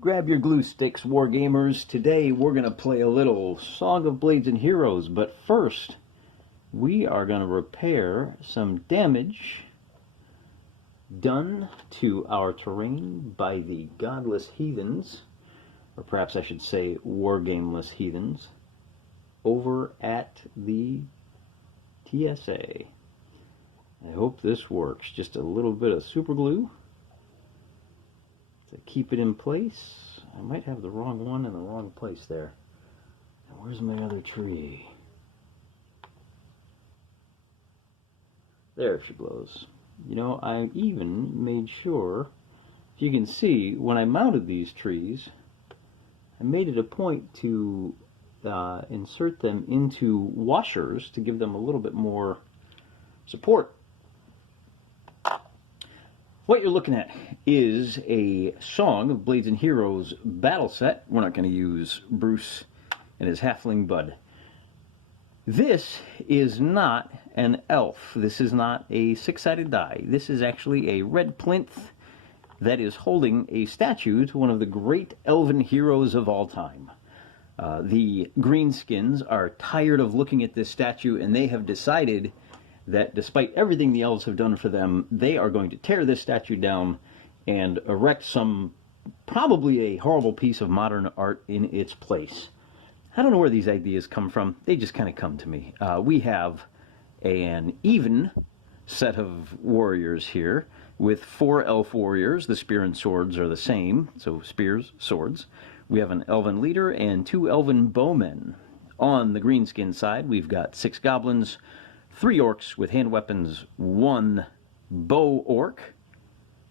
Grab your glue sticks, Wargamers. Today we're going to play a little Song of Blades and Heroes, but first we are going to repair some damage done to our terrain by the godless heathens, or perhaps I should say wargameless heathens, over at the TSA. I hope this works. Just a little bit of super glue to keep it in place. I might have the wrong one in the wrong place there. Now, where's my other tree? There she blows. You know, I even made sure, if you can see, when I mounted these trees, I made it a point to insert them into washers to give them a little bit more support. What you're looking at is a Song of Blades and Heroes battle set. We're not going to use Bruce and his halfling bud. This is not an elf. This is not a six-sided die. This is actually a red plinth that is holding a statue to one of the great elven heroes of all time. The greenskins are tired of looking at this statue, and they have decided that despite everything the elves have done for them, they are going to tear this statue down and erect some, probably a horrible piece of modern art in its place. I don't know where these ideas come from. They just kind of come to me. We have an even set of warriors here with 4 elf warriors. The spear and swords are the same, so spears, swords. We have an elven leader and 2 elven bowmen. On the greenskin side, we've got 6 goblins, 3 orcs with hand weapons, 1 bow orc,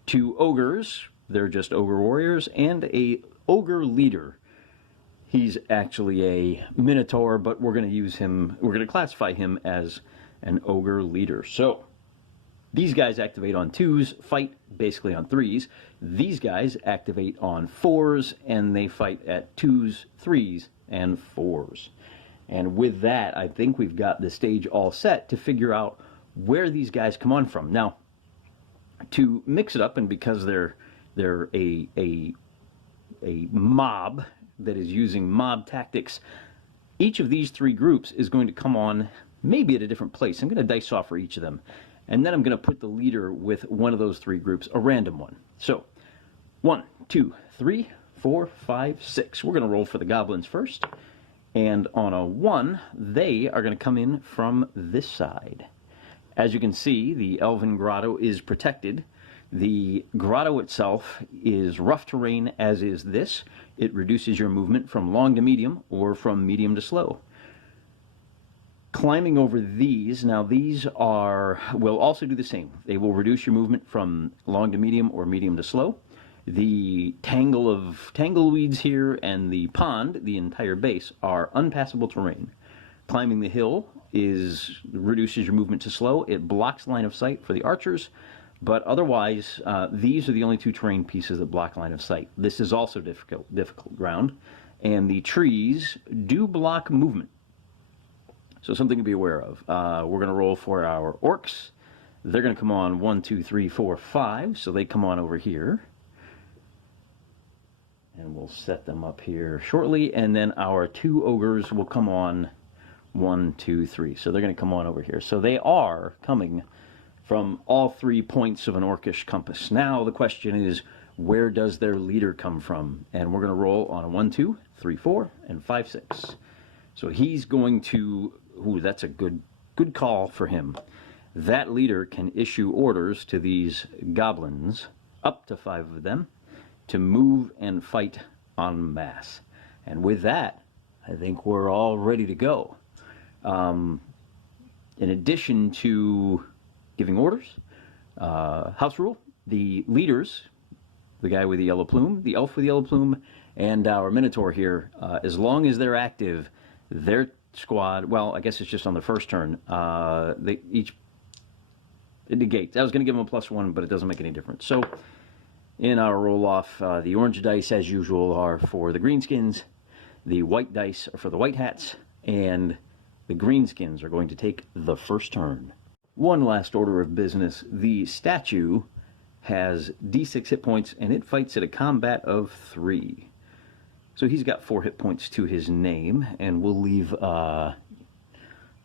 2 ogres, they're just ogre warriors, and a ogre leader. He's actually a minotaur, but we're going to use him, we're going to classify him as an ogre leader. So, these guys activate on 2s, fight basically on 3s. These guys activate on 4s, and they fight at 2s, 3s, and 4s. And with that, I think we've got the stage all set to figure out where these guys come on from. Now, to mix it up, and because they're a mob that is using mob tactics, each of these 3 groups is going to come on maybe at a different place. I'm going to dice off for each of them. And then I'm going to put the leader with one of those 3 groups, a random one. So, 1, 2, 3, 4, 5, 6. We're going to roll for the goblins first. And on a 1, they are going to come in from this side. As you can see, the elven grotto is protected. The grotto itself is rough terrain, as is this. It reduces your movement from long to medium, or from medium to slow. Climbing over these, now these will also do the same. They will reduce your movement from long to medium or medium to slow. The tangle of tangleweeds here and the pond, the entire base, are unpassable terrain. Climbing the hill reduces your movement to slow. It blocks line of sight for the archers, but otherwise, these are the only 2 terrain pieces that block line of sight. This is also difficult ground, and the trees do block movement. So something to be aware of. We're going to roll for our orcs. They're going to come on 1, 2, 3, 4, 5, so they come on over here. And we'll set them up here shortly, and then our 2 ogres will come on 1, 2, 3. So they're going to come on over here. So they are coming from all 3 points of an orcish compass. Now the question is, where does their leader come from? And we're going to roll on a 1, 2, 3, 4, and 5, 6. So he's going to, ooh, that's a good call for him. That leader can issue orders to these goblins, up to 5 of them, to move and fight en masse. And with that, I think we're all ready to go. In addition to giving orders, house rule, the leaders, the guy with the yellow plume, the elf with the yellow plume, and our minotaur here, as long as they're active, their squad, well, I guess it's just on the first turn, it negates. I was going to give them a +1, but it doesn't make any difference. So, in our roll-off, the orange dice, as usual, are for the greenskins, the white dice are for the white hats, and the greenskins are going to take the first turn. One last order of business. The statue has D6 hit points, and it fights at a combat of 3. So he's got 4 hit points to his name, and we'll leave...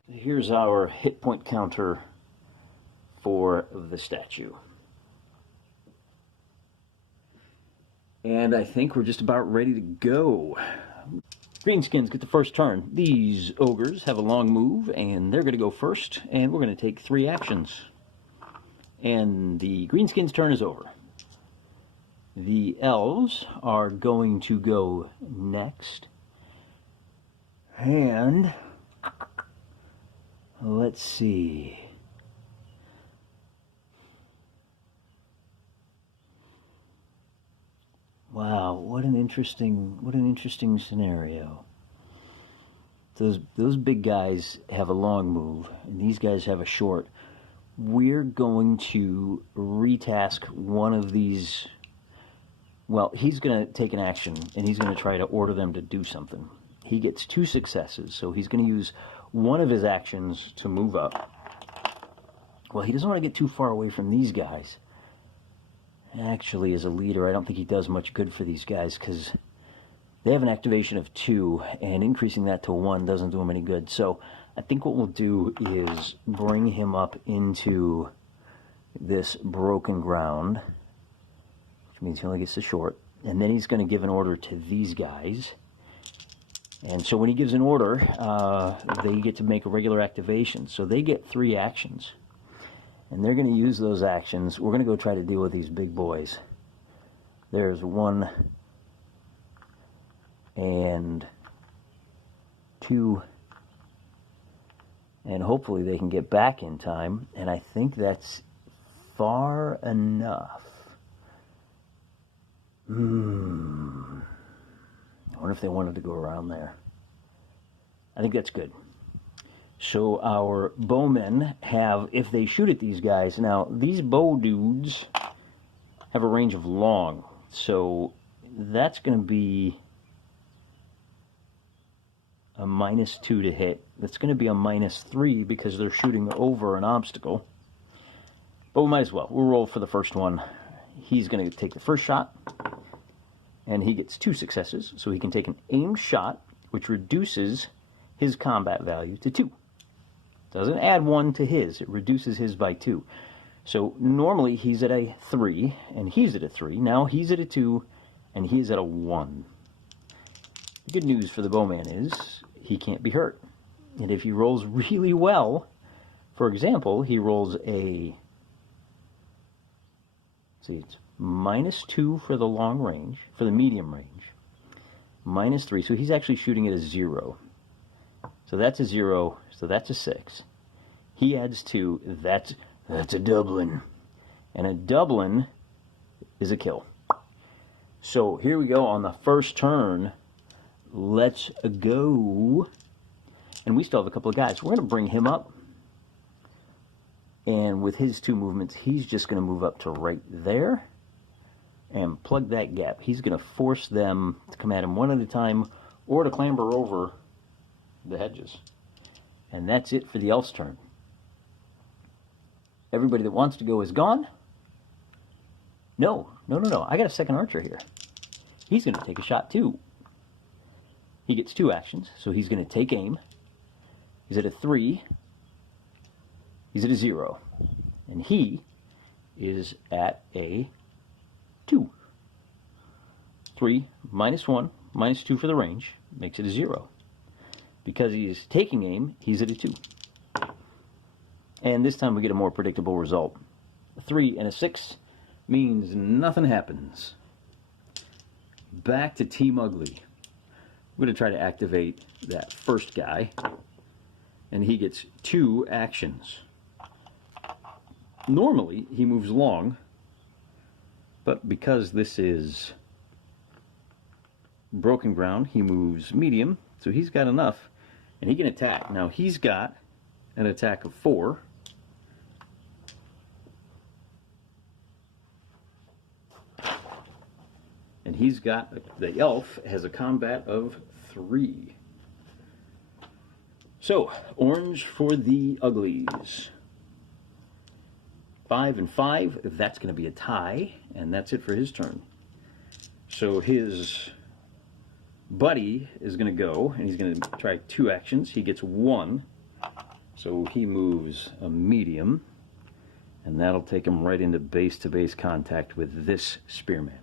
here's our hit point counter for the statue. And I think we're just about ready to go. Greenskins get the first turn. These ogres have a long move, and they're going to go first, and we're going to take 3 actions. And the Greenskins' turn is over. The elves are going to go next. And let's see. Wow, what an interesting scenario. Those big guys have a long move, and these guys have a short. We're going to retask one of these. Well, he's going to take an action, and he's going to try to order them to do something. He gets 2 successes, so he's going to use one of his actions to move up. Well, he doesn't want to get too far away from these guys. Actually, as a leader, I don't think he does much good for these guys, because they have an activation of 2, and increasing that to 1 doesn't do him any good. So I think what we'll do is bring him up into this broken ground, which means he only gets the short, and then he's going to give an order to these guys. And so when he gives an order, they get to make a regular activation. So they get 3 actions. And they're going to use those actions. We're going to go try to deal with these big boys. There's 1 and 2. And hopefully they can get back in time. And I think that's far enough. I wonder if they wanted to go around there. I think that's good. So our bowmen have, if they shoot at these guys, now these bow dudes have a range of long, so that's going to be a -2 to hit. That's going to be a -3 because they're shooting over an obstacle. But we might as well. We'll roll for the first one. He's going to take the first shot, and he gets 2 successes, so he can take an aimed shot, which reduces his combat value to 2. Doesn't add 1 to his, it reduces his by 2. So normally he's at a 3, and he's at a 3. Now he's at a 2, and he's at a 1. The good news for the bowman is he can't be hurt. And if he rolls really well, for example, he rolls a, see, it's -2 for the long range, for the medium range, -3, so he's actually shooting at a 0. So that's a 0, so that's a 6. He adds 2, that's a Dublin. And a Dublin is a kill. So here we go on the first turn. Let's go. And we still have a couple of guys. We're going to bring him up. And with his 2 movements, he's just going to move up to right there and plug that gap. He's going to force them to come at him one at a time or to clamber over the hedges. And that's it for the elf's turn. Everybody that wants to go is gone. No. I got a second archer here. He's going to take a shot too. He gets 2 actions, so he's going to take aim. He's at a 3. He's at a 0. And he is at a 2. 3 -1, -2 for the range, makes it a 0. Because he is taking aim, he's at a 2. And this time we get a more predictable result. A 3 and a 6 means nothing happens. Back to Team Ugly. We're going to try to activate that first guy. And he gets 2 actions. Normally, he moves long. But because this is broken ground, he moves medium. So he's got enough. And he can attack. Now he's got an attack of 4. And he's got, the elf has a combat of 3. So, orange for the uglies. 5 and 5. That's going to be a tie, and that's it for his turn. So his buddy is going to go, and he's going to try 2 actions. He gets 1, so he moves a medium, and that'll take him right into base-to-base contact with this spearman.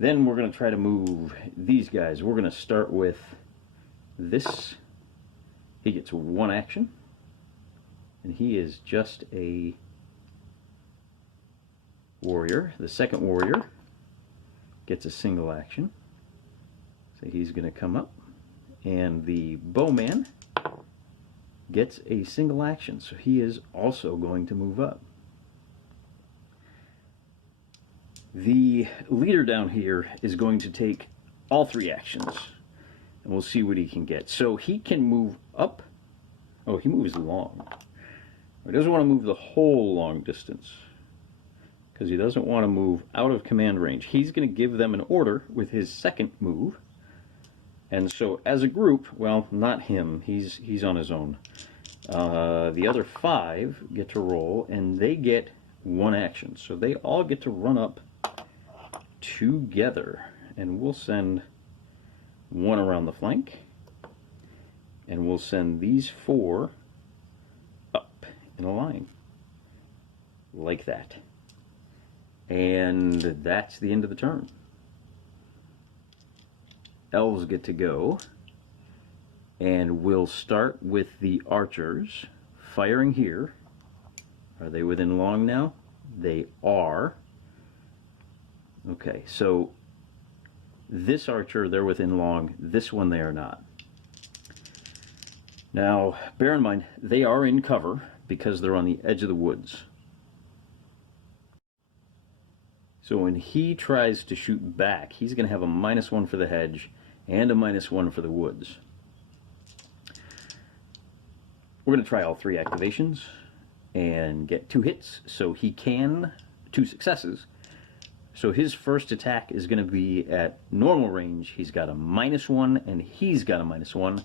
Then we're going to try to move these guys. We're going to start with this. He gets 1 action, and he is just a warrior. The second warrior gets a single action, so he's going to come up, and the bowman gets a single action, so he is also going to move up. The leader down here is going to take all 3 actions, and we'll see what he can get. So he can move up. Oh, he moves long. He doesn't want to move the whole long distance, because he doesn't want to move out of command range. He's going to give them an order with his second move. And so as a group, well, not him, he's on his own. The other 5 get to roll, and they get 1 action. So they all get to run up together. And we'll send 1 around the flank. And we'll send these 4 up in a line. Like that. And that's the end of the turn. Elves get to go, and we'll start with the archers firing here. Are they within long now? They are. Okay, so this archer, they're within long. This one, they are not. Now, bear in mind, they are in cover because they're on the edge of the woods. So when he tries to shoot back, he's going to have a -1 for the hedge and a -1 for the woods. We're going to try all 3 activations and get 2 hits, so he can, 2 successes. So his first attack is going to be at normal range. He's got a -1 and he's got a -1.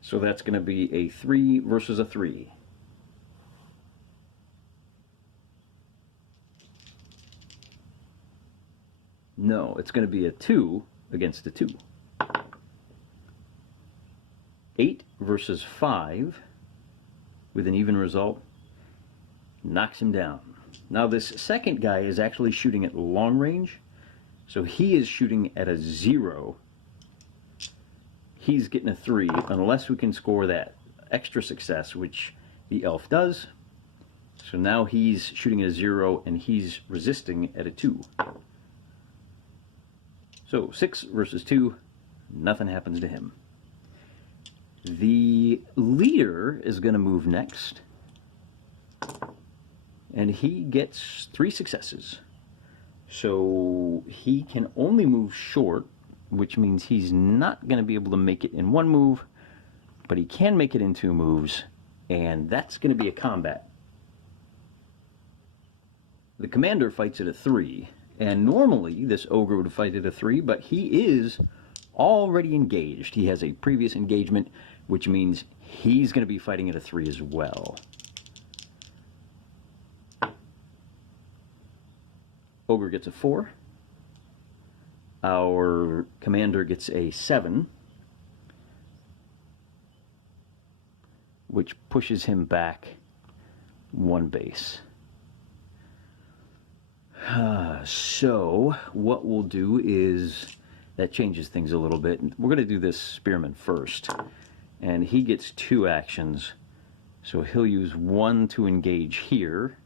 So that's going to be a 3 versus a 3. No, it's going to be a 2 against a 2. 8 versus 5 with an even result knocks him down. Now this second guy is actually shooting at long range, so he is shooting at a 0. He's getting a 3 unless we can score that extra success, which the elf does. So now he's shooting at a 0 and he's resisting at a 2. So 6 versus 2, nothing happens to him. The leader is going to move next, and he gets 3 successes. So he can only move short, which means he's not going to be able to make it in 1 move, but he can make it in 2 moves, and that's going to be a combat. The commander fights at a 3. And normally this ogre would fight at a 3, but he is already engaged. He has a previous engagement, which means he's going to be fighting at a 3 as well. Ogre gets a 4. Our commander gets a 7, which pushes him back 1 base. So what we'll do is, that changes things a little bit. We're going to do this spearman first, and he gets 2 actions, so he'll use 1 to engage here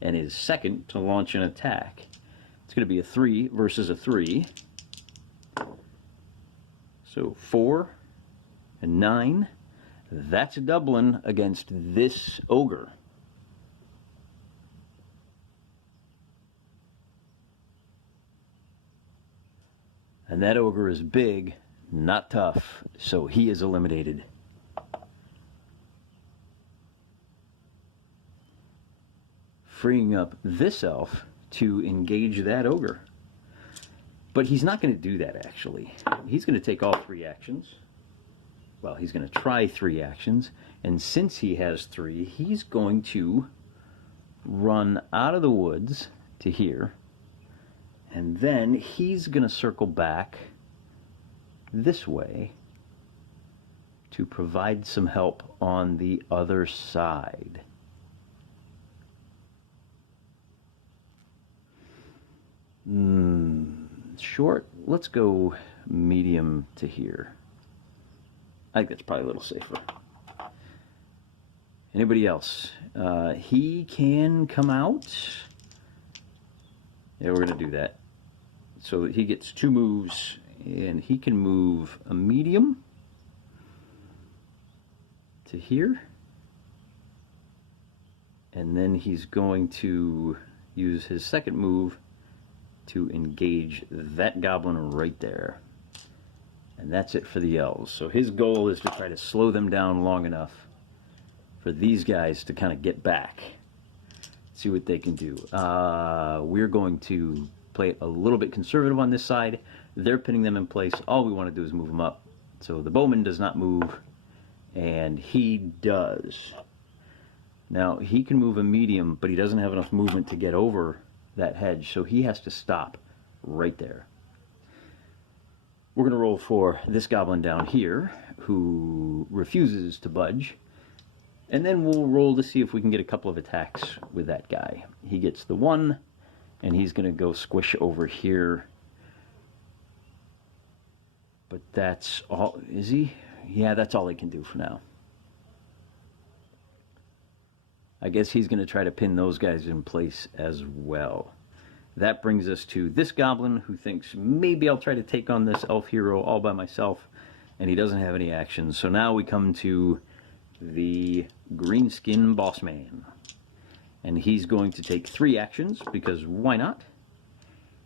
and his second to launch an attack. It's going to be a 3 versus a 3, so 4 and 9. That's a doubling against this ogre. And that ogre is big, not tough, so he is eliminated. Freeing up this elf to engage that ogre. But he's not going to do that, actually. He's going to take all 3 actions. Well, he's going to try 3 actions. And since he has 3, he's going to run out of the woods to here. And then he's going to circle back this way to provide some help on the other side. Short. Let's go medium to here. I think that's probably a little safer. Anybody else? He can come out. Yeah, we're going to do that. So that he gets 2 moves, and he can move a medium to here. And then he's going to use his second move to engage that goblin right there. And that's it for the elves. So his goal is to try to slow them down long enough for these guys to kind of get back. See what they can do. We're going to play it a little bit conservative on this side. They're pinning them in place. All we want to do is move them up. So the bowman does not move, and he does. Now, he can move a medium, but he doesn't have enough movement to get over that hedge, so he has to stop right there. We're going to roll for this goblin down here, who refuses to budge, and then we'll roll to see if we can get a couple of attacks with that guy. He gets the 1, and he's going to go squish over here. But that's all. Is he? Yeah, that's all he can do for now. I guess he's going to try to pin those guys in place as well. That brings us to this goblin, who thinks maybe I'll try to take on this elf hero all by myself, and he doesn't have any actions. So now we come to the greenskin boss man, and he's going to take 3 actions, because why not?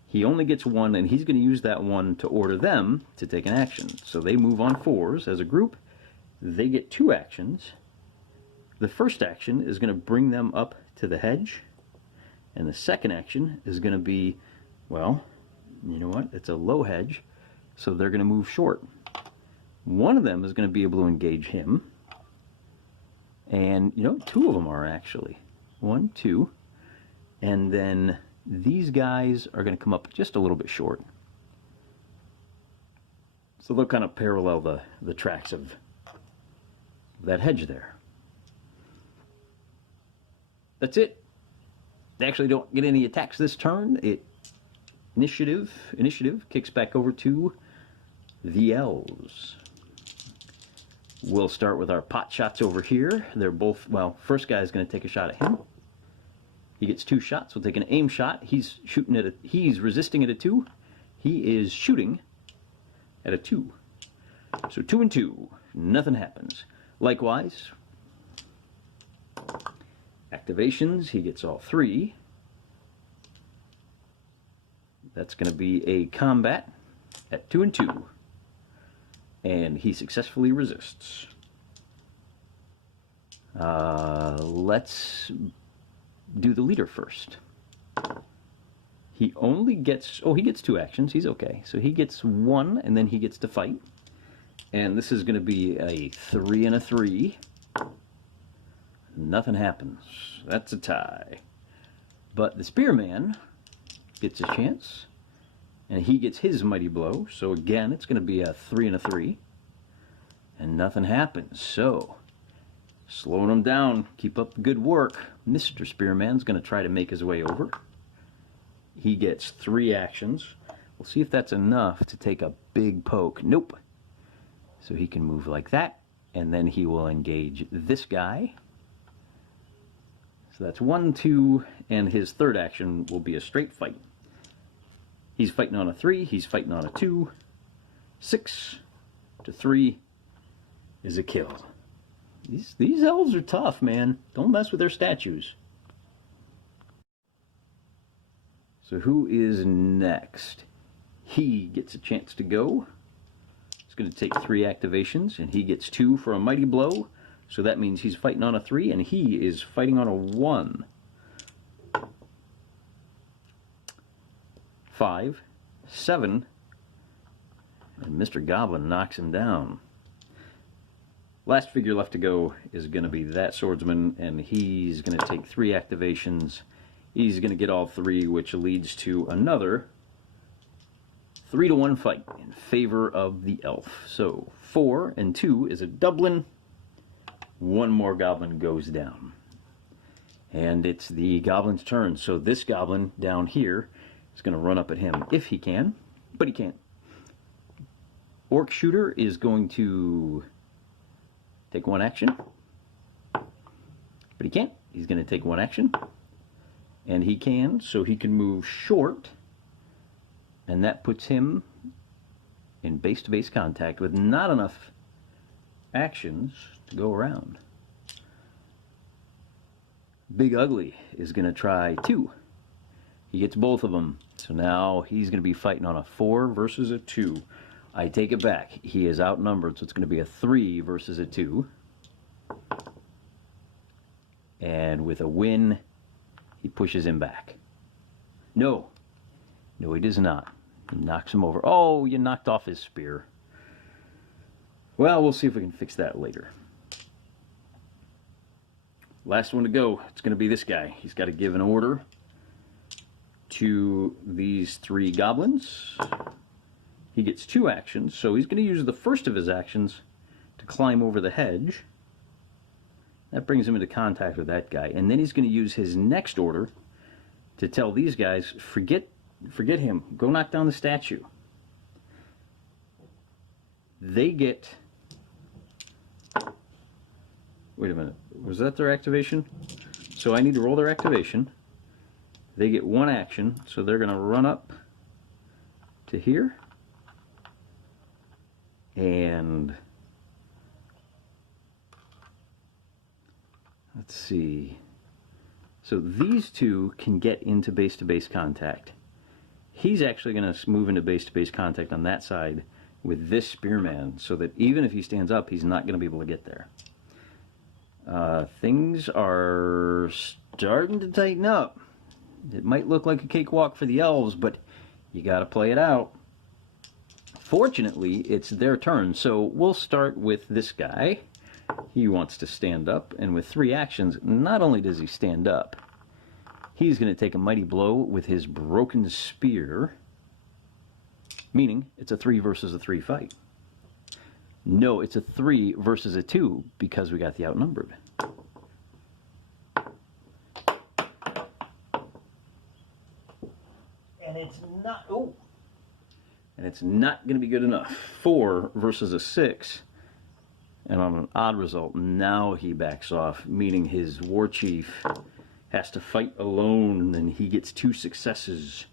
He only gets 1, and he's going to use that 1 to order them to take an action. So they move on 4s as a group. They get 2 actions. The first action is going to bring them up to the hedge, and the second action is going to be, well, you know what? It's a low hedge, so they're going to move short. One of them is going to be able to engage him, and, you know, 2 of them are actually. 1, 2, and then these guys are going to come up just a little bit short. So they'll kind of parallel the tracks of that hedge there. That's it. They actually don't get any attacks this turn. Initiative kicks back over to the elves. We'll start with our pot shots over here. They're both, well, first guy is going to take a shot at him. He gets 2 shots. We'll take an aim shot. He's shooting at he's resisting at a 2. He is shooting at a 2. So 2 and 2. Nothing happens. Likewise, activations, he gets all 3. That's going to be a combat at 2 and 2. And he successfully resists. Let's do the leader first. He only gets, he gets 2 actions. He's okay. So he gets 1, and then he gets to fight. And this is going to be a 3 and a 3. Nothing happens. That's a tie. But the spearman gets a chance, and he gets his mighty blow. So again, it's going to be a 3 and a 3. And nothing happens. So, slowing him down. Keep up the good work. Mr. Spearman's going to try to make his way over. He gets 3 actions. We'll see if that's enough to take a big poke. Nope. So he can move like that, and then he will engage this guy. So that's 1, 2, and his third action will be a straight fight. He's fighting on a 3, he's fighting on a 2. 6 to 3 is a kill. These elves are tough, man. Don't mess with their statues. So who is next? He gets a chance to go. He's going to take 3 activations, and he gets 2 for a mighty blow. So that means he's fighting on a 3, and he is fighting on a 1. 5, 7, and Mr. Goblin knocks him down. Last figure left to go is going to be that swordsman, and he's going to take 3 activations. He's going to get all 3, which leads to another 3-to-1 fight in favor of the elf. So 4 and 2 is a Dublin. 1 more goblin goes down. And it's the goblin's turn. So this goblin down here is going to run up at him if he can, but he can't. Orc shooter is going to take 1 action, but he can't. He's going to take 1 action, and he can, so he can move short, and that puts him in base-to-base contact with not enough actions to go around. Big Ugly is going to try 2. He gets both of them, so now he's going to be fighting on a 4 versus a 2. I take it back. He is outnumbered, so it's going to be a 3 versus a 2. And with a win, he pushes him back. No. No, he does not. He knocks him over. Oh, you knocked off his spear. Well, we'll see if we can fix that later. Last one to go. It's going to be this guy. He's got to give an order to these 3 goblins. He gets 2 actions, so he's going to use the first of his actions to climb over the hedge. That brings him into contact with that guy. And then he's going to use his next order to tell these guys, forget him. Go knock down the statue. They get... Wait a minute. Was that their activation? So I need to roll their activation. They get 1 action, so they're going to run up to here. And let's see. So these 2 can get into base-to-base contact. He's actually going to move into base-to-base contact on that side with this spearman, so that even if he stands up, he's not going to be able to get there. Things are starting to tighten up. It might look like a cakewalk for the elves, but you got to play it out. Fortunately, it's their turn, so we'll start with this guy. He wants to stand up, and with 3 actions, not only does he stand up, he's going to take a mighty blow with his broken spear, meaning it's a 3 versus a 3 fight. No, it's a 3 versus a 2 because we got the outnumbered. And it's not... Oh! And it's not going to be good enough. 4 versus a 6. And on an odd result, now he backs off, meaning his war chief has to fight alone, and then he gets 2 successes.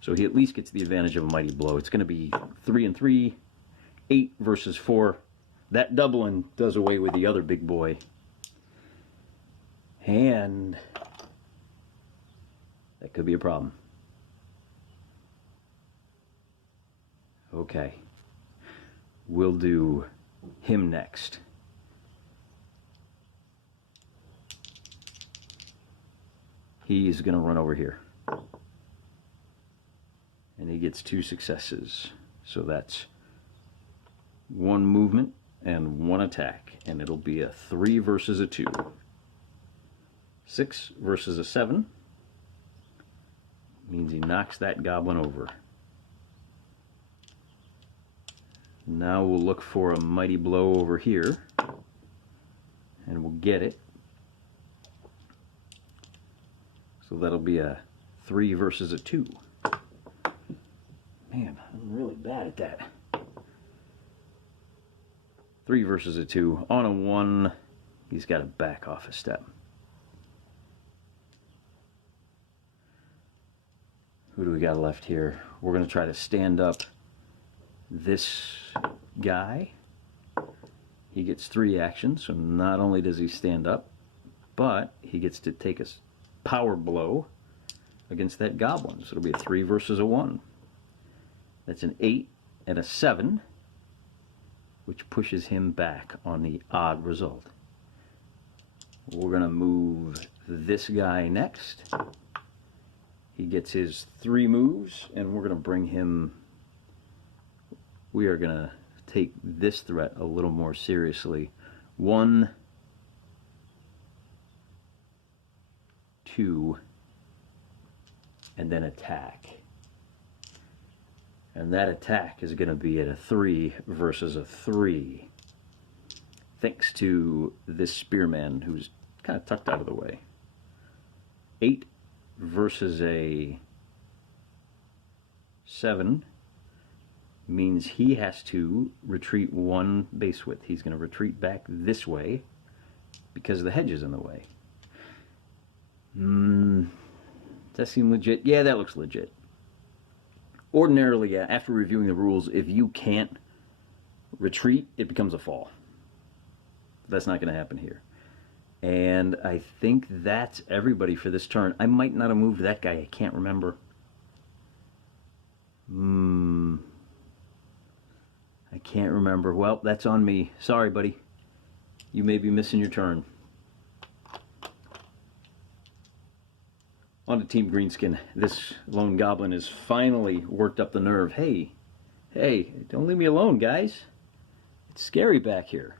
So he at least gets the advantage of a mighty blow. It's going to be 3 and 3, 8 versus 4. That Dublin does away with the other big boy. And that could be a problem. Okay, we'll do him next. He's going to run over here. And he gets 2 successes. So that's 1 movement and 1 attack. And it'll be a 3 versus a 2. 6 versus a 7 means he knocks that goblin over. Now we'll look for a mighty blow over here, and we'll get it. So that'll be a 3 versus a 2. Man, I'm really bad at that. 3 versus a 2. On a 1, he's got to back off a step. Who do we got left here? We're going to try to stand up this guy. He gets 3 actions, so not only does he stand up, but he gets to take a power blow against that goblin. So it'll be a 3 versus a 1. That's an 8 and a 7, which pushes him back on the odd result. We're going to move this guy next. He gets his 3 moves, and we're going to bring him... We are going to take this threat a little more seriously. 1, 2, and then attack. And that attack is going to be at a 3 versus a 3. Thanks to this spearman who's kind of tucked out of the way. 8 versus a 7 means he has to retreat 1 base width. He's going to retreat back this way because the hedge is in the way. Does that seem legit? Yeah, that looks legit. Ordinarily, after reviewing the rules, if you can't retreat, it becomes a fall. That's not going to happen here. And I think that's everybody for this turn. I might not have moved that guy. I can't remember. I can't remember. Well, that's on me. Sorry, buddy. You may be missing your turn. On to Team Greenskin. This lone goblin has finally worked up the nerve. Hey, don't leave me alone, guys. It's scary back here.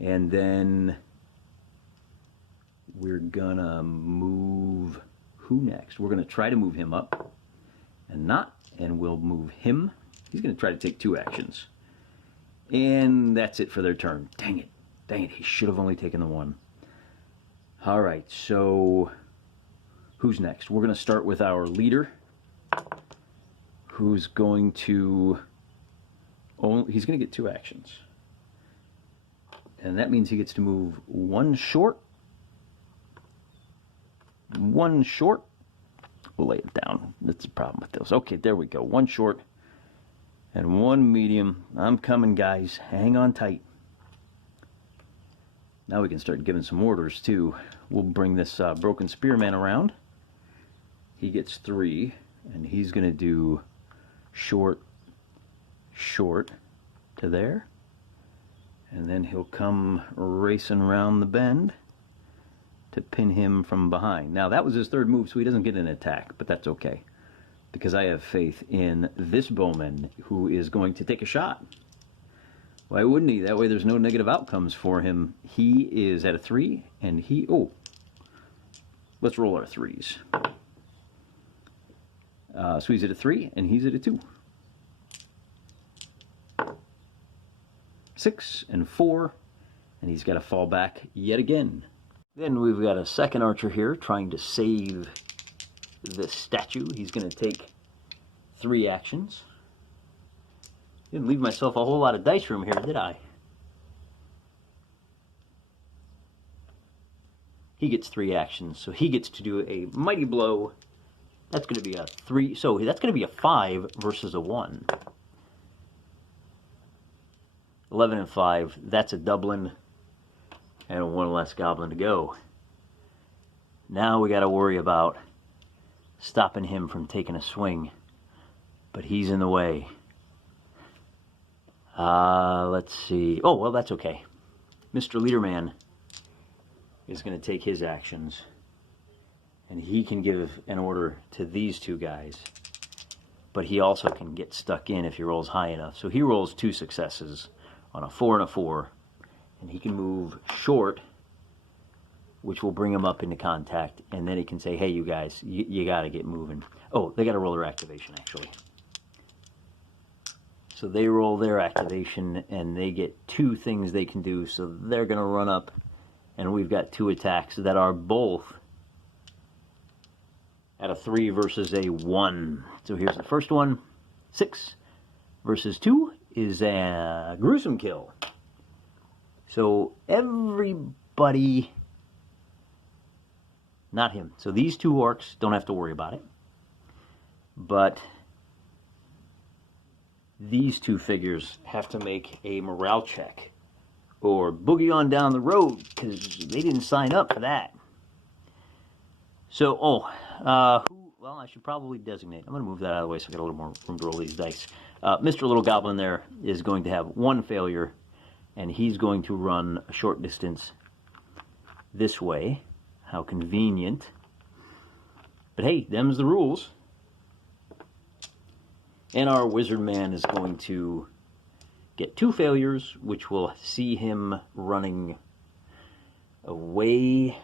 And then we're gonna move who next? We're gonna try to move him up and we'll move him. He's gonna try to take 2 actions. And that's it for their turn. Dang it, he should have only taken the 1. All right, so who's next? We're gonna start with our leader, who's going to, he's gonna get 2 actions. And that means he gets to move 1 short. 1 short. We'll lay it down. That's the problem with those. Okay, there we go. 1 short and 1 medium. I'm coming, guys. Hang on tight. Now we can start giving some orders, too. We'll bring this broken spearman around. He gets 3, and he's going to do short, short to there. And then he'll come racing around the bend to pin him from behind. Now, that was his 3rd move, so he doesn't get an attack, but that's okay. Because I have faith in this bowman who is going to take a shot. Why wouldn't he? That way there's no negative outcomes for him. He is at a 3, and let's roll our 3s. So he's at a 3, and he's at a 2. 6 and 4, and he's got to fall back yet again. Then we've got a second archer here trying to save this statue. He's going to take 3 actions. Didn't leave myself a whole lot of dice room here, did I? He gets 3 actions, so he gets to do a mighty blow. That's going to be a 3, so that's going to be a 5 versus a 1. 11 and 5, that's a Dublin, and 1 less goblin to go. Now we got to worry about stopping him from taking a swing, but he's in the way. Let's see. Oh, well, that's okay. Mr. Leaderman is going to take his actions, and he can give an order to these 2 guys, but he also can get stuck in if he rolls high enough. So he rolls 2 successes on a 4 and a 4, and he can move short, which will bring him up into contact, and then he can say, hey, you guys, you got to get moving. Oh, they got to roll their activation, actually. So they roll their activation, and they get 2 things they can do, so they're going to run up, and we've got 2 attacks that are both at a 3 versus a 1. So here's the first one. 6 versus 2 is a gruesome kill. So everybody, not him. So these 2 orcs don't have to worry about it. But these 2 figures have to make a morale check or boogie on down the road because they didn't sign up for that. So, well, I should probably designate. I'm going to move that out of the way so I got a little more room to roll these dice. Mr. Little Goblin there is going to have 1 failure, and he's going to run a short distance this way. How convenient. But hey, them's the rules. And our wizard man is going to get 2 failures, which will see him running away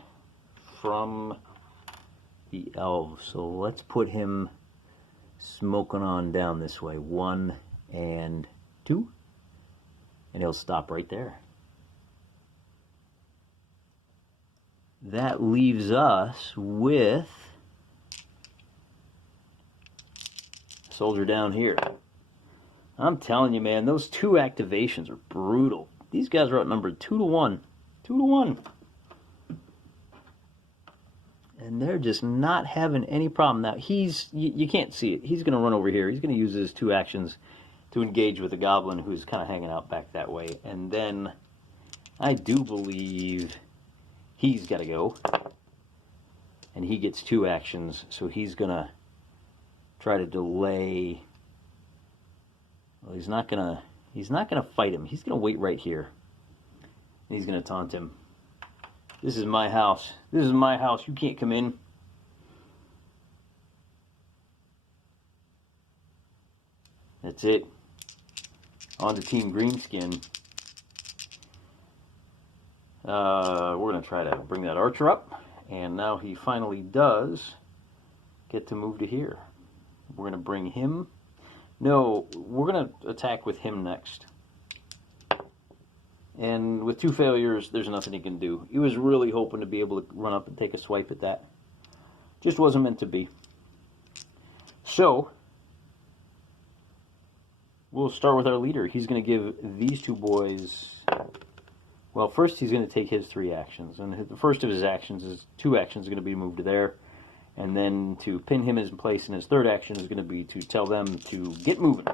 from the elves. So let's put him smoking on down this way. 1 and 2. And he'll stop right there. That leaves us with a soldier down here. I'm telling you, man, those 2 activations are brutal. These guys are outnumbered 2 to 1. 2 to 1. And they're just not having any problem. Now, you can't see it. He's going to run over here. He's going to use his 2 actions to engage with the goblin who's kind of hanging out back that way. And then I do believe he's got to go. And he gets 2 actions, so he's going to try to delay. Well, he's not going to fight him. He's going to wait right here. And he's going to taunt him. This is my house. This is my house. You can't come in. That's it. On to Team Greenskin. We're going to try to bring that archer up. And now he finally does get to move to here. We're going to bring him. No, we're going to attack with him next. And with 2 failures, there's nothing he can do. He was really hoping to be able to run up and take a swipe at that. Just wasn't meant to be. So, we'll start with our leader. He's going to give these 2 boys... Well, first he's going to take his 3 actions. And the first of his actions is 2 actions are going to be moved to there. And then to pin him in place in his 3rd action is going to be to tell them to get moving.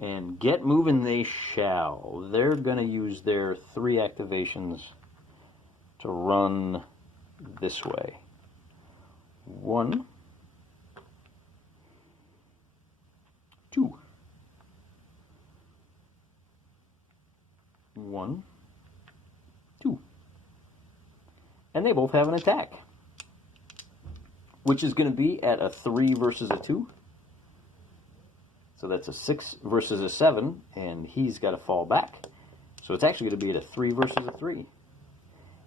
And get moving they shall. They're going to use their 3 activations to run this way. 1, 2. 1, 2. And they both have an attack, which is going to be at a 3 versus a 2. So that's a 6 versus a 7, and he's got to fall back. So it's actually going to be at a 3 versus a 3.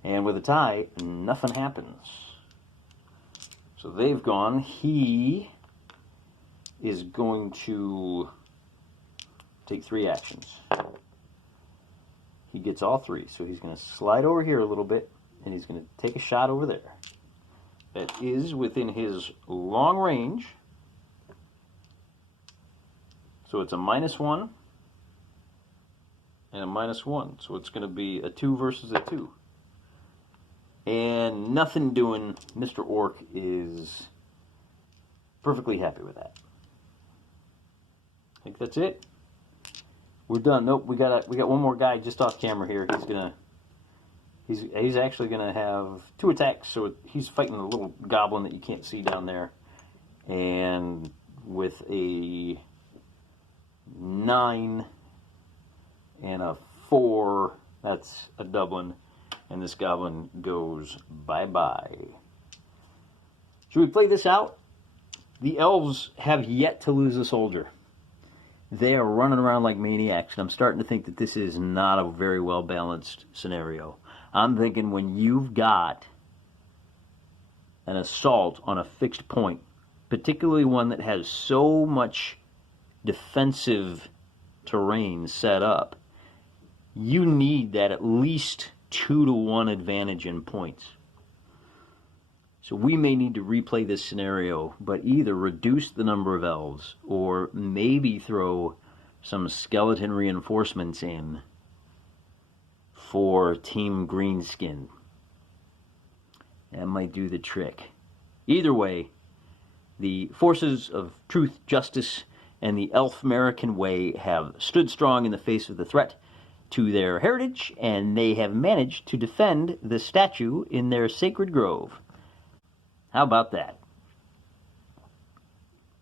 And with a tie, nothing happens. So they've gone. He is going to take 3 actions. He gets all 3, so he's going to slide over here a little bit, and he's going to take a shot over there. That is within his long range. So it's a -1 and a -1. So it's going to be a 2 versus a 2. And nothing doing. Mr. Orc is perfectly happy with that. I think that's it. We're done. Nope, we got one more guy just off camera here. He's actually gonna have 2 attacks. So he's fighting a little goblin that you can't see down there, and with a 9 and a 4, that's a Dublin, and this goblin goes bye-bye. Should we play this out? The elves have yet to lose a soldier. They are running around like maniacs, and I'm starting to think that this is not a very well-balanced scenario. I'm thinking when you've got an assault on a fixed point, particularly one that has so much defensive terrain set up, you need that at least 2 to 1 advantage in points. So we may need to replay this scenario, but either reduce the number of elves or maybe throw some skeleton reinforcements in for Team Greenskin. That might do the trick. Either way, the forces of truth, justice, and the Elf American way have stood strong in the face of the threat to their heritage, and they have managed to defend the statue in their sacred grove. How about that?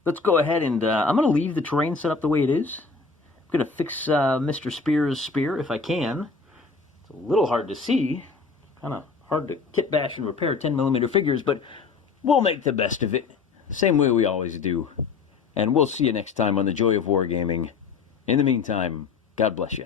Let's go ahead and I'm going to leave the terrain set up the way it is. I'm going to fix Mr. Spear's spear if I can. It's a little hard to see. Kind of hard to kit bash and repair 10mm figures, but we'll make the best of it. The same way we always do. And we'll see you next time on The Joy of Wargaming. In the meantime, God bless you.